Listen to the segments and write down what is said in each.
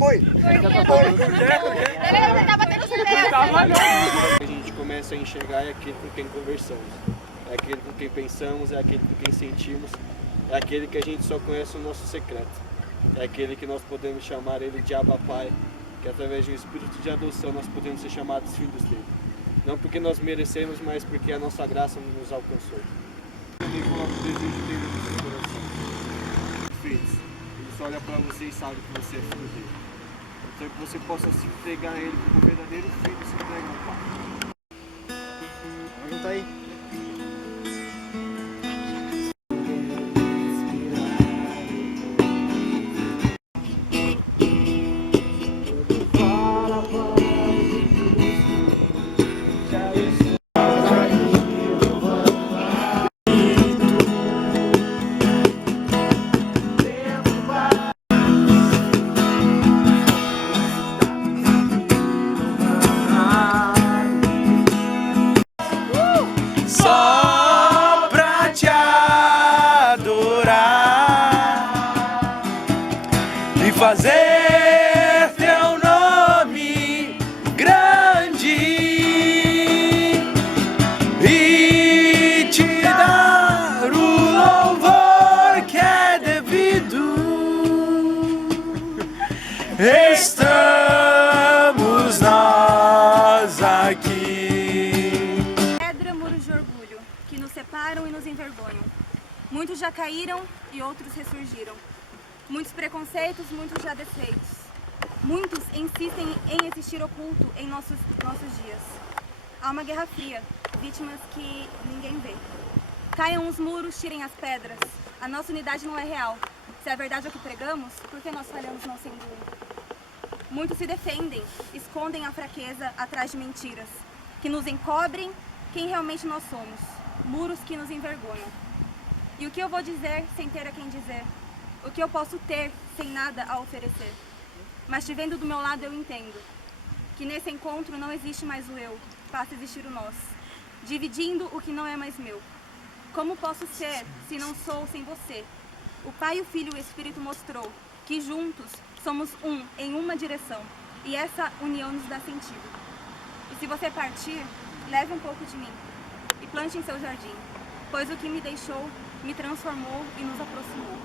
Oi! Beleza, tá batendo certeza. A gente começa a enxergar é aquele com quem conversamos, é aquele com quem pensamos, é aquele com quem sentimos, é aquele que a gente só conhece o nosso secreto, é aquele que nós podemos chamar ele de Abba Pai, que através de um espírito de adoção nós podemos ser chamados filhos dele. Não porque nós merecemos, mas porque a nossa graça nos alcançou. Ele coloca o desejo dele no seu coração. Ele só olha para você e sabe que você é filho dele. Então que você possa se entregar a ele como um verdadeiro filho se entrega ao Pai. Vamos juntar aí. Só pra te adorar e fazer teu nome grande e te dar o louvor que é devido. Estamos nós aqui. Muros de orgulho, que nos separam e nos envergonham. Muitos já caíram e outros ressurgiram. Muitos preconceitos, muitos já desfeitos. Muitos insistem em existir oculto em nossos dias. Há uma guerra fria, vítimas que ninguém vê. Caiam os muros, tirem as pedras. A nossa unidade não é real. Se a verdade é o que pregamos, por que nós falhamos não sendo um? Muitos se defendem, escondem a fraqueza atrás de mentiras, que nos encobrem quem realmente nós somos, muros que nos envergonham. E o que eu vou dizer sem ter a quem dizer? O que eu posso ter sem nada a oferecer? Mas te vendo do meu lado eu entendo que nesse encontro não existe mais o eu, passa a existir o nós, dividindo o que não é mais meu. Como posso ser se não sou sem você? O Pai, o Filho e o Espírito mostrou que juntos somos um em uma direção e essa união nos dá sentido. E se você partir, leve um pouco de mim e plante em seu jardim, pois o que me deixou, me transformou e nos aproximou.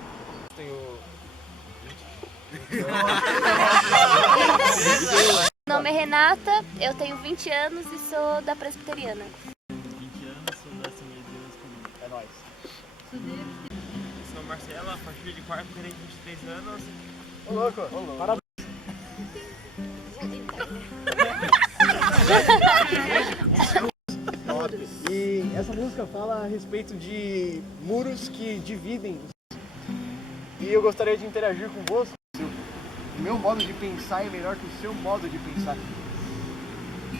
Meu nome é Renata, eu tenho 20 anos e sou da Presbiteriana. 20 anos, sou da Assembleia de Deus Comum. É nóis. Sou Marcela, a partir de quarto, terei 23 anos. Ô louco, parabéns. E essa música fala a respeito de muros que dividem. E eu gostaria de interagir convosco. O meu modo de pensar é melhor que o seu modo de pensar.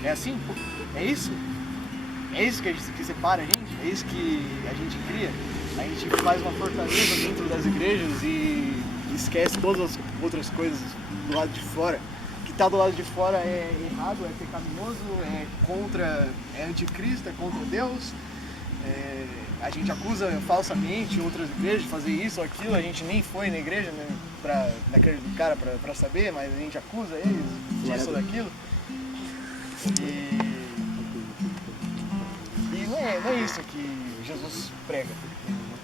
É assim? É isso? É isso que separa a gente? É isso que a gente cria? A gente faz uma fortaleza dentro das igrejas e esquece todas as outras coisas do lado de fora. O que está do lado de fora é errado, é pecaminoso, é anticristo, é contra Deus. A gente acusa falsamente outras igrejas de fazer isso ou aquilo. A gente nem foi na igreja, né, naquele cara para saber, mas a gente acusa eles disso ou daquilo. E não é isso que Jesus prega.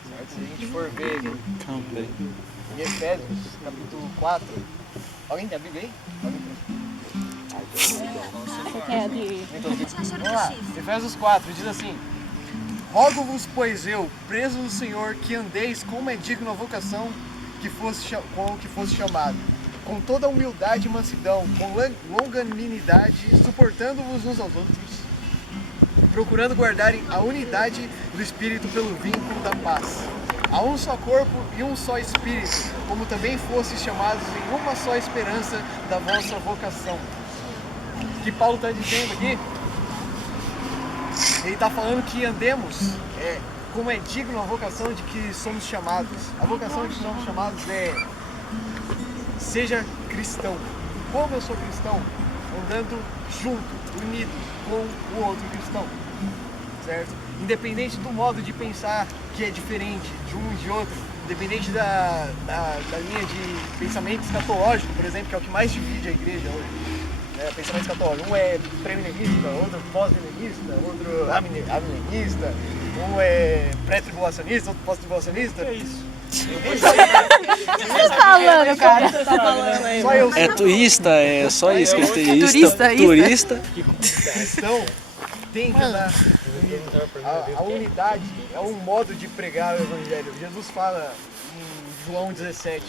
Certo? Se a gente for ver em Efésios, capítulo 4, alguém tem a Bíblia aí? Vamos lá, Efésios 4 diz assim: rogo-vos, pois eu, preso no Senhor, que andeis como é digno a vocação com que fosse chamado, com toda humildade e mansidão, com longanimidade, suportando-vos uns aos outros, procurando guardarem a unidade do Espírito pelo vínculo da paz. Há um só corpo e um só Espírito, como também fostes chamados em uma só esperança da vossa vocação. O que Paulo está dizendo aqui? Ele está falando que andemos como é digno a vocação de que somos chamados. A vocação de que somos chamados é: seja cristão. Como eu sou cristão? Andando junto, unido com o outro cristão. Certo? Independente do modo de pensar que é diferente de um e de outro, independente da linha de pensamento escatológico, por exemplo, que é o que mais divide a igreja hoje. Pensamento escatológico. Um é pré-milenista, outro pós-milenista, outro amilenista, um é pré-tribulacionista, outro pós-tribulacionista. É isso. O que você tá falando, cara? Só eu É turista, é só isso que é turista, turista. cristão tem que andar unido. A unidade é um modo de pregar o evangelho. Jesus fala em João 17,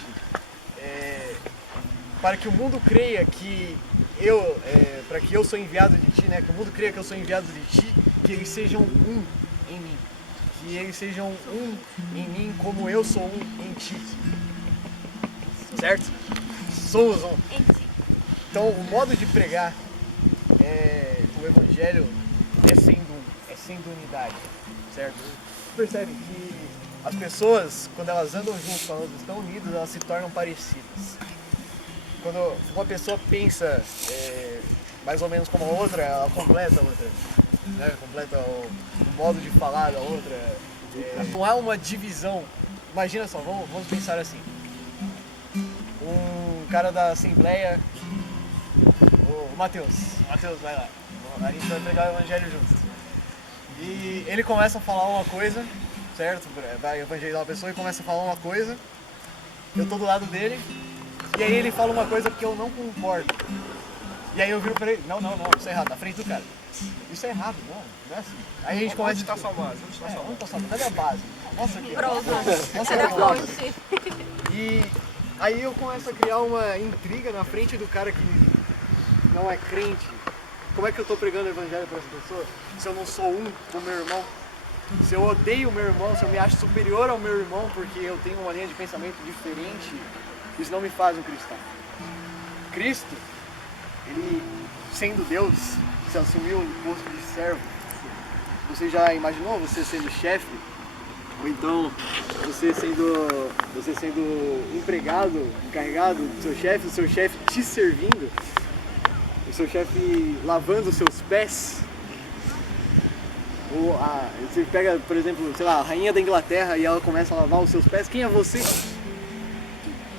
para que o mundo creia que para que eu sou enviado de ti, né? Que o mundo creia que eu sou enviado de ti, que eles sejam um em mim. Que eles sejam um em mim como eu sou um em ti. Certo? Somos um. Em ti. Então, o modo de pregar o evangelho é sendo unidade, certo? Percebe que as pessoas, quando elas andam juntas, quando elas estão unidas, elas se tornam parecidas. Quando uma pessoa pensa mais ou menos como a outra, ela completa a outra, né? Completa o modo de falar da outra. Não há uma divisão. Imagina só, vamos pensar assim. Um cara da Assembleia, o Matheus, vai lá. A gente vai pregar o evangelho juntos. E ele começa a falar uma coisa, certo? Vai evangelizar uma pessoa e começa a falar uma coisa. Eu tô do lado dele. E aí ele fala uma coisa que eu não concordo. E aí eu viro pra ele, não, isso é errado, na frente do cara. Isso é errado, não é assim. Aí a gente começa... Onde está sua base? Onde está sua base? Cadê a base? Mostra aqui. Mostra Era aqui. ponte. E aí eu começo a criar uma intriga na frente do cara que não é crente. Como é que eu estou pregando o evangelho para essa pessoa se eu não sou um com o meu irmão? Se eu odeio o meu irmão, se eu me acho superior ao meu irmão porque eu tenho uma linha de pensamento diferente, isso não me faz um cristão. Cristo, ele, sendo Deus, se assumiu o posto de servo. Você já imaginou você sendo chefe? Ou então você sendo empregado, encarregado do seu chefe, o seu chefe te servindo, o seu chefe lavando os seus pés? Ou você pega, por exemplo, sei lá, a rainha da Inglaterra e ela começa a lavar os seus pés. Quem é você?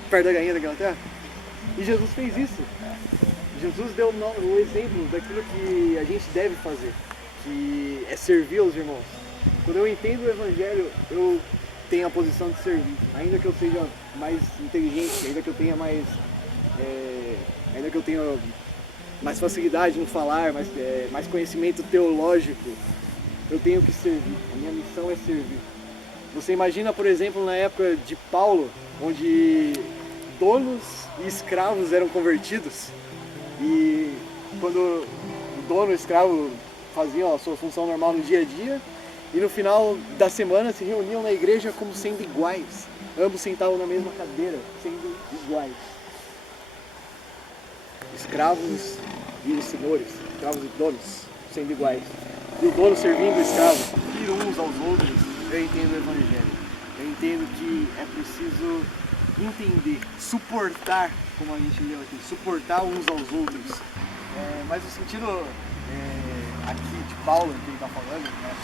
Perto da rainha da Inglaterra? E Jesus fez isso. Jesus deu o exemplo daquilo que a gente deve fazer, que é servir aos irmãos. Quando eu entendo o evangelho, eu tenho a posição de servir, ainda que eu seja mais inteligente, ainda que eu tenha mais facilidade no falar, mais conhecimento teológico, eu tenho que servir. A minha missão é servir. Você imagina, por exemplo, na época de Paulo, onde donos e escravos eram convertidos, e quando o dono e o escravo faziam a sua função normal no dia a dia, e no final da semana se reuniam na igreja como sendo iguais. Ambos sentavam na mesma cadeira, sendo iguais. Escravos e os senhores, escravos e donos, sendo iguais. E o dono servindo o escravo, ir uns aos outros. Eu entendo o evangelho. Eu entendo que é preciso entender, suportar, como a gente leu aqui, suportar uns aos outros. Mas o sentido aqui de Paulo, que ele está falando, né,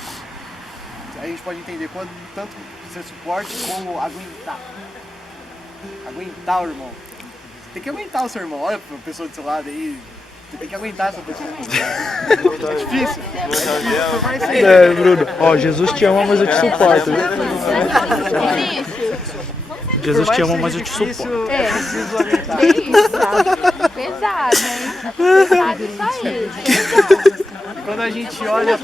a gente pode entender tanto ser suporte como aguentar. Aguentar o irmão. Tem que aguentar o seu irmão. Olha para a pessoa do seu lado aí. Você tem que aguentar essa pessoa. É difícil. Bruno, ó, Jesus te ama, mas eu te suporto. Jesus te ama, mas eu te suporto. É preciso aguentar. Pesado, hein? Pesado isso aí. Quando a gente olha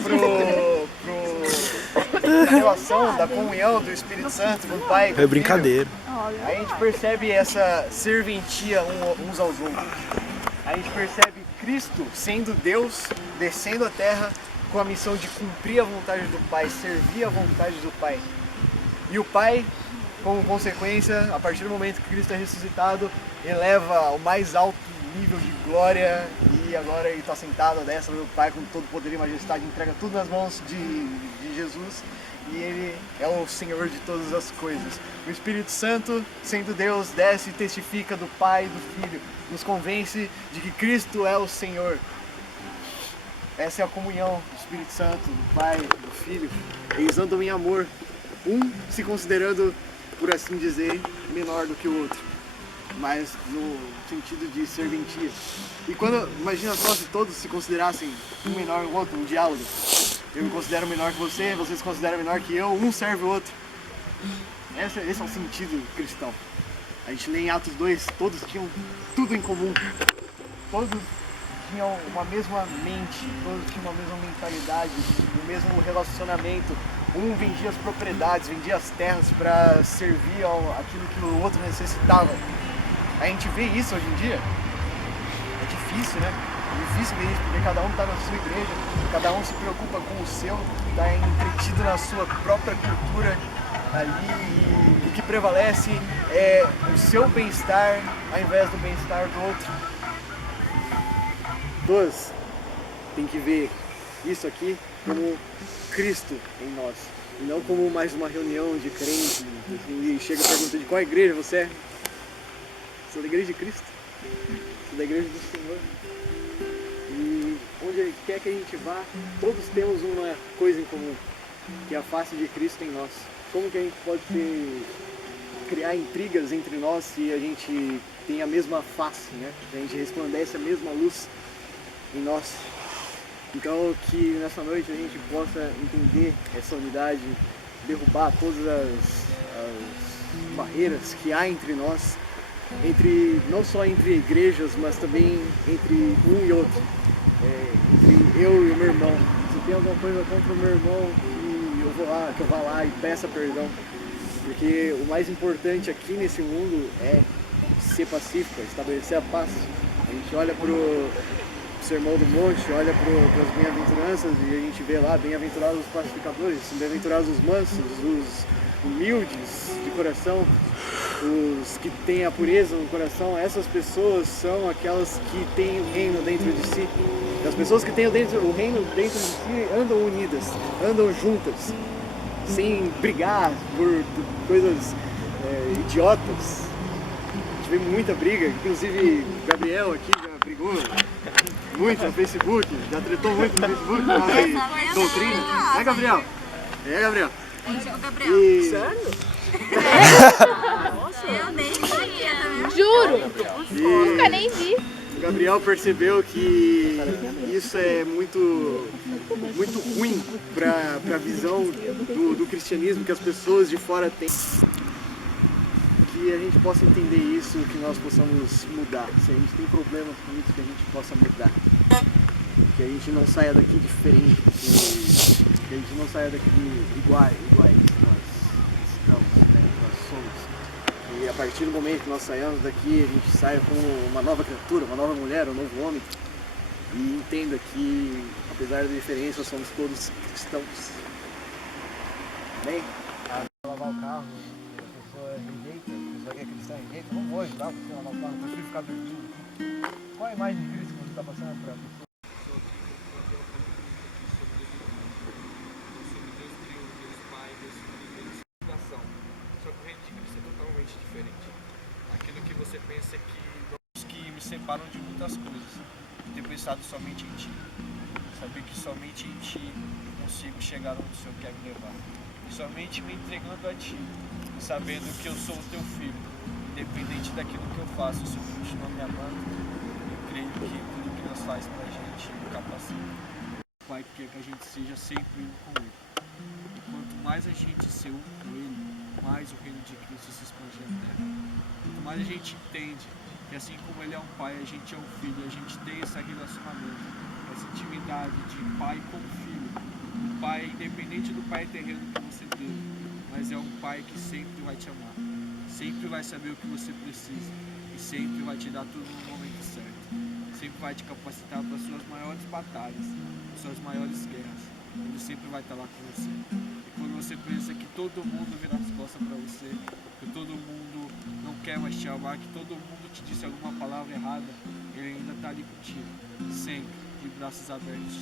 a relação da comunhão do Espírito Santo, do Pai, É brincadeira. a gente percebe essa serventia uns aos outros. A gente percebe Cristo sendo Deus, descendo a terra com a missão de cumprir a vontade do Pai, servir a vontade do Pai. E o Pai, como consequência, a partir do momento que Cristo é ressuscitado, eleva ao mais alto nível de glória e agora ele está sentado à destra do Pai com todo poder e majestade, entrega tudo nas mãos de Jesus e ele é o Senhor de todas as coisas. O Espírito Santo, sendo Deus, desce e testifica do Pai e do Filho, nos convence de que Cristo é o Senhor. Essa é a comunhão do Espírito Santo, do Pai, do Filho. Eles andam em amor, um se considerando por assim dizer, menor do que o outro, mas no sentido de serventia. E quando, imagina só se todos se considerassem um menor que o outro, um diálogo. Eu me considero menor que você se considera menor que eu, um serve o outro. Esse é o sentido cristão. A gente lê em Atos 2, todos tinham tudo em comum. Todos tinham uma mesma mente, todos tinham uma mesma mentalidade, o mesmo relacionamento. Um vendia as propriedades, vendia as terras para servir aquilo que o outro necessitava. A gente vê isso hoje em dia. É difícil, né? É difícil ver isso, porque cada um está na sua igreja, cada um se preocupa com o seu, está entretido na sua própria cultura ali, e o que prevalece é o seu bem-estar ao invés do bem-estar do outro. Todos tem que ver isso aqui como Cristo em nós, e não como mais uma reunião de crentes, assim, e chega a pergunta de qual igreja você é? Sou da igreja de Cristo, sou da igreja do Senhor. E onde quer que a gente vá, todos temos uma coisa em comum, que é a face de Cristo em nós. Como que a gente pode criar intrigas entre nós se a gente tem a mesma face, né? A gente resplandece a mesma luz em nós. Então que nessa noite a gente possa entender essa unidade, derrubar todas as barreiras que há entre nós, não só entre igrejas, mas também entre um e outro, entre eu e o meu irmão. Se tem alguma coisa contra o meu irmão, que eu vá lá e peça perdão, porque o mais importante aqui nesse mundo é ser pacífico, estabelecer a paz. A gente olha para o Sermão do Monte, olha para as bem-aventuranças e a gente vê lá, bem-aventurados os pacificadores, bem-aventurados os mansos, os humildes de coração, os que têm a pureza no coração. Essas pessoas são aquelas que têm o reino dentro de si. E as pessoas que têm o reino dentro de si andam unidas, andam juntas, sem brigar por coisas idiotas. A gente vê muita briga, inclusive o Gabriel aqui já brigou muito no Facebook, já tretou muito no Facebook, na doutrina. É, Gabriel? É, Gabriel? É o Gabriel. Sério? Eu nem sabia, tá vendo? Juro! Nunca nem vi. O Gabriel percebeu que isso é muito ruim para a visão do cristianismo que as pessoas de fora têm. Que a gente possa entender isso, que nós possamos mudar. Se a gente tem problemas com isso, que a gente possa mudar. Que a gente não saia daqui diferente, que a gente não saia daqui iguais nós estamos, né? Nós somos. E a partir do momento que nós saímos daqui, a gente saia como uma nova criatura, uma nova mulher, um novo homem. E entenda que, apesar da diferença, somos todos cristãos. Bem? Lavar o carro, a pessoa rejeita, a pessoa que é cristã rejeita, não vou ajudar você a lavar o carro, eu prefiro ficar dormindo aqui. Qual a imagem de Cristo que você está passando para a pessoa? Só que o reino de Cristo é totalmente diferente. Aquilo que você pensa que me separam de muitas coisas. Ter pensado somente em Ti. Saber que somente em Ti consigo chegar onde o Senhor quer me levar. E somente me entregando a Ti. E sabendo que eu sou o Teu Filho. Independente daquilo que eu faço, o Senhor continua me amando. Eu creio que tudo que Deus faz pra gente capacita. O Pai quer que a gente seja sempre um com Ele. E quanto mais a gente ser um com Ele, mais o reino de Cristo se expande na terra. Quanto mais a gente entende que assim como Ele é um pai, a gente é um filho, a gente tem esse relacionamento, essa intimidade de pai com filho. Um pai, independente do pai terreno que você teve, mas é um pai que sempre vai te amar, sempre vai saber o que você precisa e sempre vai te dar tudo no momento certo. Sempre vai te capacitar para as suas maiores batalhas, para as suas maiores guerras. Ele sempre vai estar lá com você. E quando você pensa que todo mundo vira as costas para você, que todo mundo não quer mais te amar, que todo mundo te disse alguma palavra errada, Ele ainda está ali contigo, sempre, de braços abertos, te